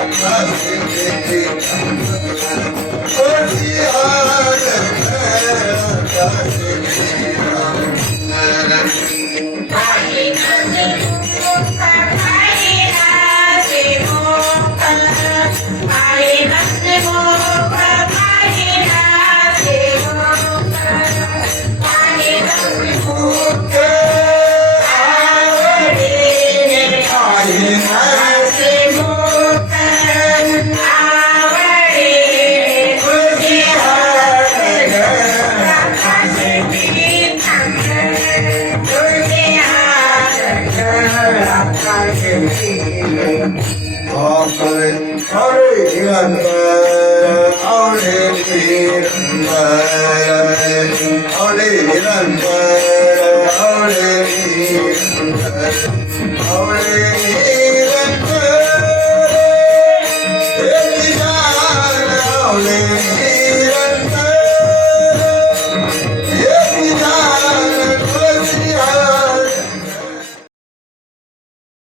ਕਰਾ ਕਾਸੀ ਤੇ সকলে হরে